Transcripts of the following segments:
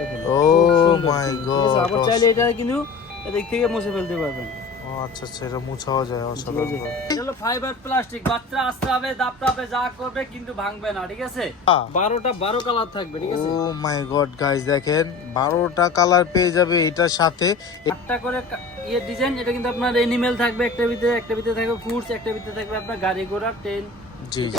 ও আছে? God, আবার চাইলে এটা কিন্তু এদিক থেকে মুছে ফেলতে পারবেন। ও আচ্ছা আচ্ছা এটা মুছাও যায় অসাধারণ। এটা হলো ফাইবার প্লাস্টিক বাচ্চা দাপটাবে যা করবে কিন্তু ভাঙবে না ঠিক আছে? হ্যাঁ। বারোটা বারো কালার থাকবে ঠিক ও মাই গড গাইস দেখেন বারোটা কালার পেয়ে যাবে এটার সাথে। আটটা করে ইয়ে ডিজাইন এটা কিন্তু আপনার এনিমেল থাকবে একটা ভিতরে একটা ভিতরে থাকবে ফ্রুটস একটা ভিতরে থাকবে আপনার গাড়ি ঘোড়া ট্রেন জি জি।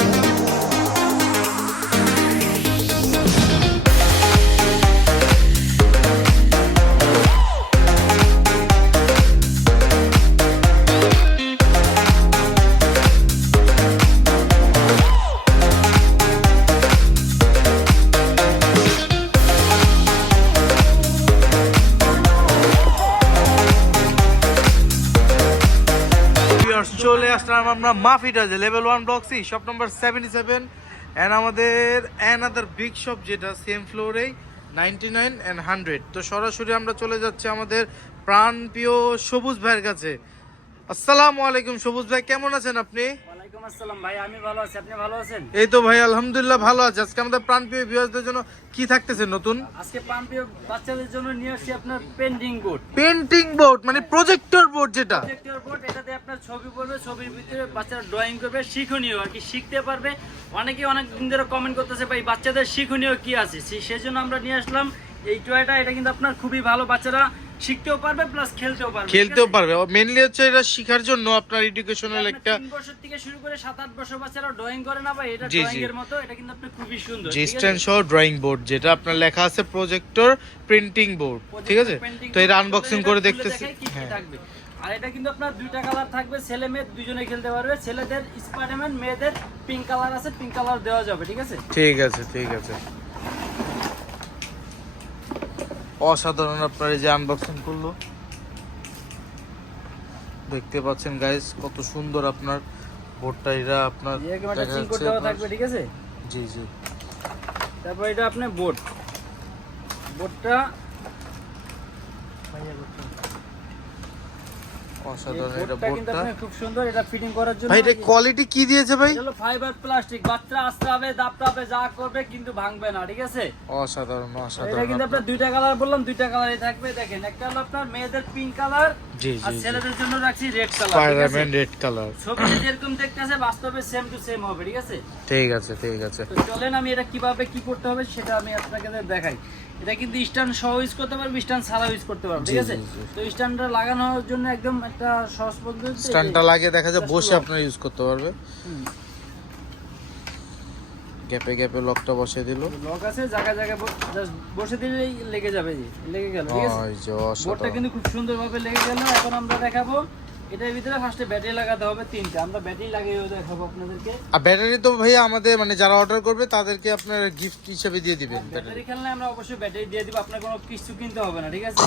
আসলাম আমরা মাফিটাজে level one block C shop number seventy seven and আমাদের অ্যানাদার বিগ শপ যেটা সেম ফ্লোরেই নাইনটি নাইন অ্যান্ড হান্ড্রেড তো সরাসরি আমরা চলে যাচ্ছি আমাদের প্রাণপ্রিয় সবুজ ভাইয়ের কাছে। আসসালামু আলাইকুম সবুজ ভাই, কেমন আছেন আপনি? আসসালাম। ভাই আমি ভালো আছি। আপনি ভালো আছেন? এই তো ভাই আলহামদুলিল্লাহ ভালো আছে। আজকে আমাদের প্রাণপ্রিয় ভিউয়ারদের জন্য কি থাকতেছে নতুন? আজকে প্রান্তীয় বাচ্চাদের জন্য নিয়ে আসছি আপনার পেন্টিং বোর্ড পেন্টিং বোর্ড মানে প্রজেক্টর বোর্ড যেটা। প্রজেক্টর বোর্ড এটাতে আপনার ছবি পড়বে ছবির ভিতরে বাচ্চারা ড্রয়িং করবে শিক্ষণীয় আর কি শিখতে পারবে। অনেকে অনেক দিন ধরে কমেন্ট করতেছে ভাই বাচ্চাদের শিক্ষণীয় কি আছে? সে- সেজন্য আমরা নিয়ে আসলাম এই টয়টা এটা কিন্তু আপনার খুবই ভালো বাচ্চারা। শিখতেও পারবে প্লাস খেলতেও পারবে খেলতেও পারবে। মেনলি হচ্ছে এটা শেখার জন্য আপনার এডুকেশনাল একটা তিন বছর থেকে শুরু করে সাত আট বছর বাচ্চারা ড্রয়িং করে না ভাই এটা। ড্রয়িং এর মতো এটা কিন্তু আপনার খুবই সুন্দর জি স্ট্যান্ড সহ ড্রয়িং বোর্ড যেটা আপনার লেখা আছে প্রজেক্টর প্রিন্টিং বোর্ড ঠিক আছে? তো এটা আনবক্সিং করে দেখতেছি। হ্যাঁ। আর এটা কিন্তু আপনার দুইটা কালার থাকবে ছেলে মেয়ে দুজনে খেলতে পারবে। ছেলেদের স্পাইডারম্যান মেয়েদের পিঙ্ক কালার আছে পিঙ্ক কালার দেওয়া যাবে ঠিক আছে? ঠিক আছে ঠিক আছে। অসাধারণ আপনার এই যে আনবক্সিং করল। দেখতে পাচ্ছেন গাইস কত সুন্দর আপনার ভোটটা এরা আপনার থাকবে ঠিক আছে? জি জি। তারপর এটা আপনার বোর্ড বোর্ডটা অসাধারণ এটা বোর্ডটা কিন্তু বোর্ডটা। আপনার খুব সুন্দর এটা ফিটিং করার জন্য ভাই এটা কোয়ালিটি কি দিয়েছে ভাই? এটা হলো ফাইবার প্লাস্টিক বাচ্চা আসতে দাপটাবে যা করবে কিন্তু ভাঙবে না ঠিক আছে? অসাধারণ এটা কিন্তু আপনার। দুইটা কালার বললাম দুইটা কালারই থাকবে দেখেন একটা হলো আপনার মেয়েদের পিঙ্ক কালার জি জি জি। ছেলেদের জন্য রাখছি red colour Spiderman red colour ছবিতে যেরকম দেখতেছে বাস্তবে সেম টু সেম হবে ঠিক আছে? ঠিক আছে ঠিক আছে। তো চলেন আমি এটা কীভাবে কি করতে হবে সেটা আমি আপনাকে দেখাই। এটা কিন্তু স্ট্যান্ড সহ ইউজ করতে পারব স্ট্যান্ড ছাড়া ইউজ করতে পারব ঠিক আছে। তো স্ট্যান্ডটা লাগানোর জন্য একদম একটা সহজ পদ্ধতি স্ট্যান্ডটা লাগিয়ে দেখা যায় বসে. আপনারা ইউজ করতে পারবে। গ্যাপে গ্যাপে লকটা বসিয়ে দিল। লক আছে জায়গা জাস্ট বসে দিলেই লেগে যাবে জি লেগে গেল ঠিক আছে? বোর্ডটা কিন্তু খুব সুন্দরভাবে লেগে গেল। এখন আমরা দেখাবো এটার ভিতরে ফার্স্টে ব্যাটারি লাগাতে হবে তিনটা। আমরা ব্যাটারি লাগিয়েও দেখাবো আপনাদেরকে। আর ব্যাটারি তো ভাইয়া আমাদের মানে যারা অর্ডার করবে তাদেরকে আপনার গিফট হিসেবে দিয়ে দিবেন ব্যাটারি খেললে আমরা অবশ্যই ব্যাটারি দিয়ে দিব আপনার কোনো কিছু কিনতে হবে না ঠিক আছে?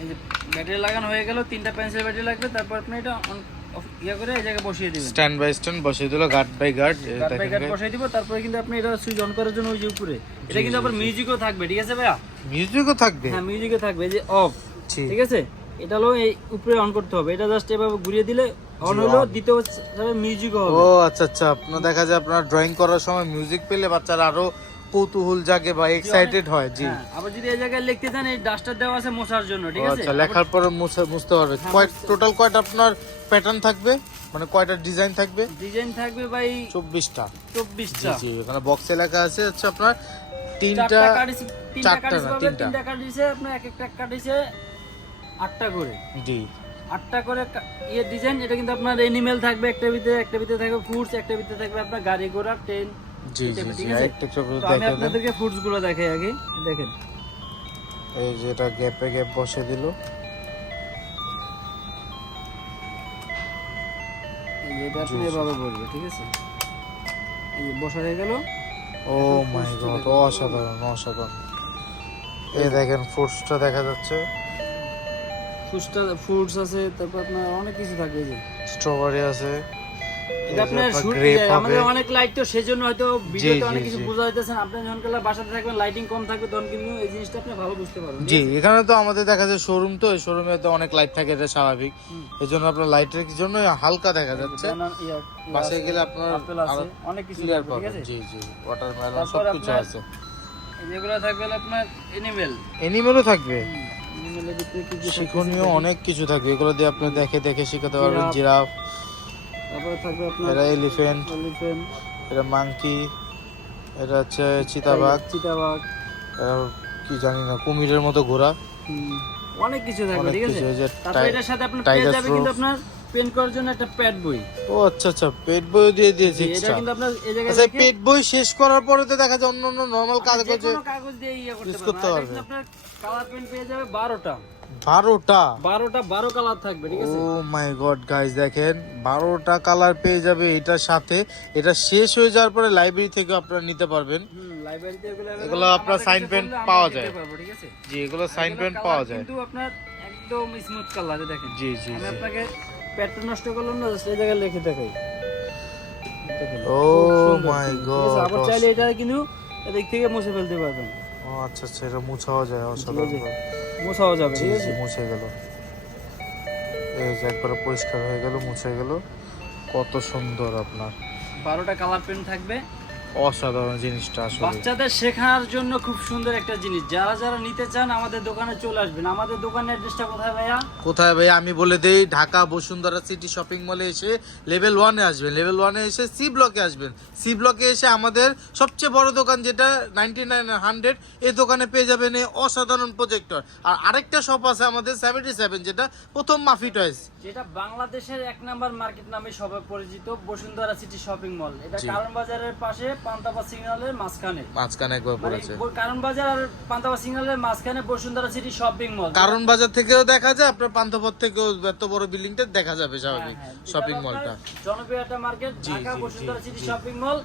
এই যে ব্যাটারি লাগানো হয়ে গেল তিনটা পেন্সিল ব্যাটারি লাগবে তারপর আপনি এটা off ইয়ে করে এই জায়গায় বসিয়ে দিবেন। স্ট্যান্ড বাই স্ট্যান্ড বসিয়ে দিল guard by guard guard by guard বসিয়ে দিব তারপরে কিন্তু আপনি এটা সুইচ অন করার জন্য ওই যে উপরে। এটা কিন্তু আবার মিউজিকও থাকবে ঠিক আছে ভাইয়া? মিউজিকও থাকবে? হ্যাঁ মিউজিকও থাকবে যে অফ ঠিক ঠিক আছে? এটা হলো এই উপরে অন করতে হবে এটা জাস্ট এভাবে ঘুরিয়ে দিলে অন হলো। দ্বিতীয় মিউজিকও হবে। ও আচ্ছা আচ্ছা আপনার দেখা যায় আপনার ড্রয়িং করার সময় মিউজিক পেলে বাচ্চারা আরও কৌতূহল জাগে বা এক্সাইটেড হয় জি। হ্যাঁ, আবার যদি এই জায়গায় লিখতে চান এই ডাস্টার দেওয়া আছে মোছার জন্য ঠিক আছে? আচ্ছা লেখার পরে মুছে- বুঝতে পারবে কয় টোটাল কয়টা আপনার প্যাটার্ন থাকবে? মানে কয়টা ডিজাইন থাকবে? ডিজাইন থাকবে ভাই চব্বিশটা। চব্বিশটা। জি এখানে বক্সে লেখা আছে হচ্ছে আপনার তিনটা চারটা তিনটা না, তিনটা। তিনটা কার্ডিসে আপনার এক একটা কার্ডিসে আটটা করে। জি। আটটা করে ইয়ে ডিজাইন এটা কিন্তু আপনার এনিমেল থাকবে একটা ভিতরে একটা ভিতরে থাকবে ফ্রুটস একটা ভিতরে থাকবে আপনার গাড়ি ঘোড়া ট্রেন জি জি জি একটা ছবি আমি আপনাদেরকে ফ্রুটসগুলো দেখাই আগে। দেখেন। এই যে এটা গ্যাপে গ্যাপ বসে দিল। এটা আপনি এভাবে বলবে ঠিক আছে? এই যে বসা হয়ে গেল। ও মাই গড অসাধারণ অসাধারণ। এই দেখেন ফ্রুটসটা দেখা যাচ্ছে। ফ্রুটসটা ফ্রুটস আছে তারপর আপনার অনেক কিছু এই যে। স্ট্রবেরি আছে। আমাদের অনেক লাইট তো সেজন্য হয়তো ভিডিওতে অনেক কিছু বোঝা যাইতেছেন আপনি যখন কালে বাসাতে থাকবেন লাইটিং কম থাকবে তখন কিন্তু এই জিনিসটা আপনি ভালো বুঝতে পারবেন জি এখানে তো আমাদের দেখা যায় শোরুম তো এই শোরুমে তো অনেক লাইট থাকে এটা স্বাভাবিক। এই জন্য আপনার লাইটের জন্য হালকা দেখা যাচ্ছে। বাসায় গেলে আপনার অনেক কিছু ক্লিয়ার পাবেন। আছে? জি জি ওয়াটারমেলন আছে। যেগুলো থাকবে আপনার এনিমেল এনিমেলও থাকবে। শিক্ষণীয় অনেক কিছু থাকবে। এগুলো দিয়ে আপনি দেখে দেখে শিখাতে পারবেন জিরাফ। তারপরে থাকবে আপনার এরা এলিফেন্ট এলিফ্যান্ট এটা মাংকি এটা হচ্ছে চিতাবাঘ চিতাবাঘ। কি জানি না কুমিরের মতো ঘোড়া। অনেক কিছু থাকবে ঠিক আছে? তারপরে এটার সাথে আপনার পেয়ে যাবে কিন্তু আপনার পেন করার জন্য একটা প্যাড বই। ও আচ্ছা আচ্ছা পেট বই দিয়ে দিয়েছে এটা কিন্তু আপনার এই জায়গায় আচ্ছা পেট বই শেষ করার পরে তো দেখা যায় অন্য অন্য নর্মাল আপনি কাগজে কাগজ দিয়ে ইয়ে করতে পারবেন। এটা। আপনার কালার পেন পেয়ে যাবে বারোটা। বারোটা। বারোটা বারো কালার থাকবে ঠিক ও মাই গড গাইস দেখেন বারোটা কালার পেয়ে যাবে এটার সাথে। এটা শেষ হয়ে যাওয়ার পরে লাইব্রেরি থেকে আপনারা নিতে পারবেন। লাইব্রেরিতে এগুলো আপনার বললে আমরা পাওয়া যায়। ঠিক আছে? জি এগুলো সাইন পেন পাওয়া যায়। কিন্তু আপনার একদম স্মুথ কালারে দেখেন। জি জি আমি আপনাকে প্যাডটা নষ্ট করলাম না just এই জায়গায় লিখে দেখাই। ও আছে? God, আবার চাইলে এটা কিন্তু এদিক থেকে মুছে ফেলতে পারবেন। ও আচ্ছা আচ্ছা এটা মুছাও যায় অসাধারণ। মোছাও যাবে। ঠিক আছে মুছে গেল। এই যে একবার পরিষ্কার হয়ে গেল মুছে গেল। কত সুন্দর আপনার। বারোটা কালার পেন থাকবে। অসাধারণ জিনিসটা আসলে। বাচ্চাদের শেখার জন্য খুব সুন্দর একটা জিনিস। যারা যারা নিতে চান আমাদের দোকানে চলে আসবেন। আমাদের দোকানের অ্যাড্রেসটা কোথায় ভাইয়া? কোথায় ভাই আমি বলে দেই ঢাকা বসুন্ধরা সিটি শপিং মলে এসে লেভেল ওয়ানে আসবেন। লেভেল ওয়ানে এসে সি ব্লকে আসবেন। সি ব্লকে এসে আমাদের সবচেয়ে বড় দোকান যেটা নাইনটি নাইন হান্ড্রেড এই দোকানে পেয়ে যাবেন এই অসাধারণ প্রজেক্টর আর আরেকটা শপ আছে আমাদের সেভেন্টি সেভেন যেটা প্রথম মাফি টয়েস যেটা বাংলাদেশের এক নাম্বার মার্কেট নামে সবাই পরিচিত বসুন্ধরা সিটি শপিং মল। এটা। কারণ বাজারের পাশে পান্তাপা সিগন্যালের মাঝখানে। মাঝখানে একবার মানে পড়েছে। কারণ বাজার আর পান্তাবা সিগন্যালের মাঝখানে বসুন্ধরা সিটি শপিং মল কারণ বাজার থেকেও দেখা যায় আপনার পান্থপথ থেকেও এত বড় বিল্ডিং বিল্ডিংটা দেখা যাবে স্বাভাবিক। শপিং মলটা জনপ্রিয় একটা market Dhaka Bashundhara City shopping mall.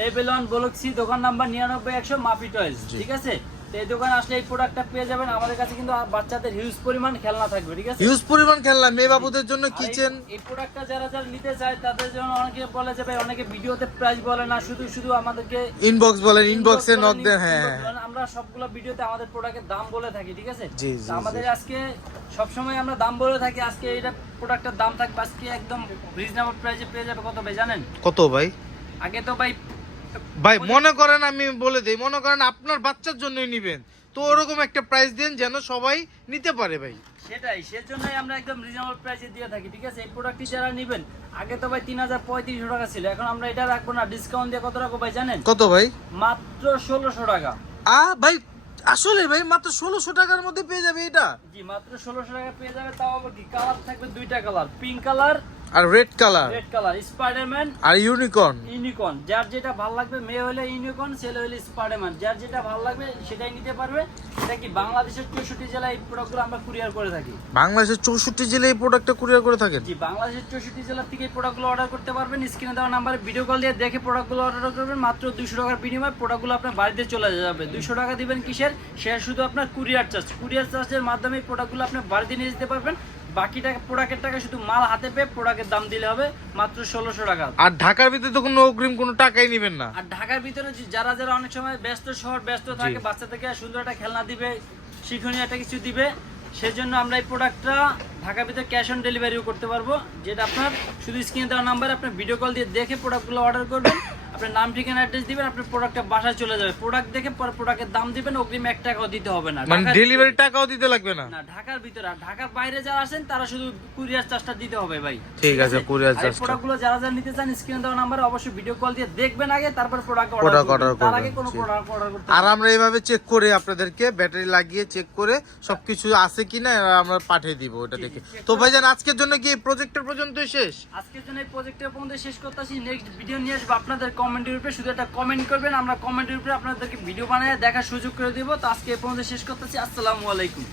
Level one বলক্সি দোকান নাম্বার নিরানব্বই একশো মাপি টয়েস ঠিক আছে? তো এই দোকানে আসলে এই প্রোডাক্টটা পেয়ে যাবেন। আমাদের কাছে কিন্তু বাচ্চাদের হিউজ পরিমাণ খেলনা থাকবে ঠিক আছে? হিউজ পরিমাণ খেললাম মেয়ে বাবুদের জন্য কিচেন এই প্রোডাক্টটা যারা যারা নিতে চায় তাদের জন্য অনেকে বলে যে ভাই অনেকে ভিডিওতে প্রাইস বলে না শুধু শুধু আমাদেরকে ইনবক্স বলেন ইনবক্সে নক দেন হ্যাঁ আমরা সবগুলো ভিডিওতে আমাদের প্রোডাক্টের দাম বলে থাকি ঠিক আছে? আমাদের। আজকে সবসময় আমরা দাম বলে থাকি আজকে এটা প্রোডাক্টের দাম থাকবে আজকে একদম রিজনেবল প্রাইসে পেয়ে যাবে। কত ভাই জানেন? কত ভাই? আগে তো ভাই ভাই মনে করেন আমি বলে দিই মনে করেন আপনার বাচ্চার জন্যই নিবেন। তো ওরকম একটা প্রাইস দেন যেন সবাই নিতে পারে ভাই। সেটাই সেজন্যই আমরা একদম রিজনেবল প্রাইসে দিয়ে থাকি ঠিক আছে? এই প্রোডাক্টটি যারা নেবেন আগে তো ভাই তিন হাজার পঁয়ত্রিশশো টাকা ছিল এখন আমরা এটা রাখব না ডিসকাউন্ট দিয়ে কত রাখব ভাই জানেন? কত ভাই? মাত্র ষোলোশো টাকা। আ ভাই আসলে ভাই মাত্র ষোলোশো টাকার মধ্যে পেয়ে যাবে এটা। জি মাত্র ষোলোশো টাকা পেয়ে যাবে তাও আবার কি? কালার থাকবে দুইটা কালার পিঙ্ক কালার আর red colour red colour Spiderman আর ইউনিকর্ন ইউনিকর্ন যার যেটা ভালো লাগবে মেয়ে হলে ইউনিকর্ন ছেলে হলে স্পাইডারম্যান যার যেটা ভালো লাগবে সেটাই নিতে পারবে। এটা কি বাংলাদেশের চৌষট্টি জেলায় এই প্রোডাক্টগুলো আমরা কুরিয়ার করে থাকি? বাংলাদেশের চৌষট্টি জেলায় এই প্রোডাক্টটা কুরিয়ার করে থাকেন? জি বাংলাদেশের চৌষট্টি জেলার থেকে এই প্রোডাক্টগুলো অর্ডার করতে পারবেন। স্ক্রিনে দেওয়া নাম্বারে ভিডিও কল দিয়ে দেখে প্রোডাক্টগুলো অর্ডার করবেন। মাত্র দুশো টাকার বিনিময়ে প্রোডাক্টগুলো আপনার বাড়িতে চলে যাবে। দুশো টাকা দিবেন কিসের? সে শুধু আপনার কুরিয়ার চার্জ কুরিয়ার চার্জের মাধ্যমে এই প্রোডাক্টগুলো আপনি বাড়িতে নিয়ে যেতে পারবেন। বাকি টাকা প্রোডাক্টের টাকা শুধু মাল হাতে পেয়ে প্রোডাক্টের দাম দিলে হবে মাত্র ষোলোশো টাকা। আর ঢাকার ভিতরে তো কোনো অগ্রিম কোনো টাকাই নেবেন না। আর ঢাকার ভিতরে যে- যারা যারা অনেক সময় ব্যস্ত শহর ব্যস্ত থাকে বাচ্চাদেরকে সুন্দর একটা খেলনা দিবে শিক্ষণীয় একটা কিছু দিবে সেজন্য আমরা এই প্রোডাক্টটা ঢাকার ভিতরে ক্যাশ অন ডেলিভারিও করতে পারব। যেটা আপনার শুধু স্ক্রিনে দেওয়া নাম্বারে আপনার ভিডিও কল দিয়ে দেখে প্রোডাক্টগুলো অর্ডার করবেন। আপনার নাম ঠিকানা অ্যাড্রেস দিবেন আপনার প্রোডাক্টটা বাসায় চলে যাবে। প্রোডাক্ট দেখে পরে প্রোডাক্টের দাম দিবেন অগ্রিম এক টাকাও দিতে হবে না। মানে ডেলিভারি টাকাও দিতে লাগবে না? না ঢাকার ভিতরে। আর ঢাকার বাইরে যারা আসেন তারা শুধু কুরিয়ার চার্জটা দিতে হবে ভাই। ঠিক আছে কুরিয়ার চার্জটা প্রোডাক্টগুলো যারা যারা নিতে চান স্ক্রিনে দেওয়া নাম্বারে অবশ্যই ভিডিও কল দিয়ে দেখবেন আগে তারপর প্রোডাক্ট অর্ডার করবেন। তার আগে কোনো প্রোডাক্ট অর্ডার করতে আর আমরা এইভাবে চেক করে আপনাদেরকে ব্যাটারি লাগিয়ে চেক করে সবকিছু আছে কিনা আমরা পাঠিয়ে দিব ওটা দেখে। তো ভাইজান আজকের জন্য কি প্রজেক্টর পর্যন্তই শেষ? আজকের জন্য এই প্রজেক্টের পর্যন্ত শেষ করতেছি। নেক্সট ভিডিও নিয়ে আসব আপনাদের কমেন্টের উপরে শুধু একটা কমেন্ট করবেন, আমরা কমেন্টের উপরে আপনাদেরকে ভিডিও বানিয়ে দেখার সুযোগ করে দেবো। তো আজকে এ পর্যন্ত শেষ করতেছি, আসসালামু আলাইকুম।